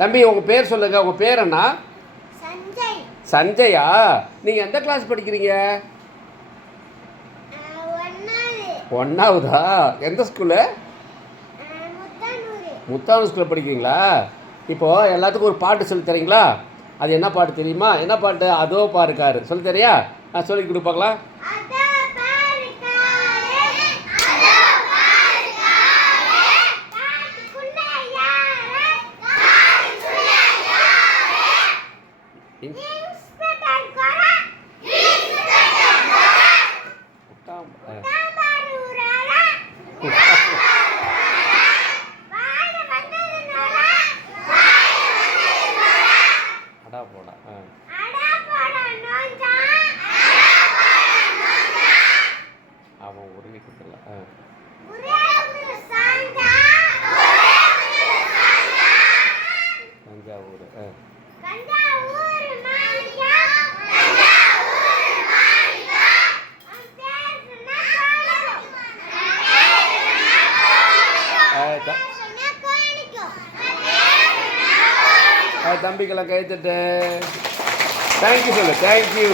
தம்பி உங்கள் பேர் சொல்லுங்க. உங்கள் பேர் என்ன? சஞ்சய். நீங்கள் எந்த கிளாஸ் படிக்கிறீங்க? ஒன்றாவதா எந்த ஸ்கூலு முத்தனூர். முத்தான ஸ்கூலில் படிக்கிறீங்களா? இப்போது எல்லாத்துக்கும் ஒரு பாட்டு சொல்லி தரீங்களா? அது என்ன பாட்டு தெரியுமா? என்ன பாட்டு? அதோ பாருக்காரு. சொல்லி தரியா? நான் சொல்லி கொடுப்பாங்களா? அடா போடா ஆ. அவன் உருவி சாந்தா தஞ்சாவூர் ஆ தஞ்சாவூர் மாணிக்கா தஞ்சாவூர் மாணிக்கா அவன் பேர் சொன்னா கோணிக்கும் ஆ, த- சொன்னா கோணிக்கும் ஆ, தம்பிக்கெல்லாம் கைத்தட்டு தேங்க்யூ சொல்லு. தேங்க்யூ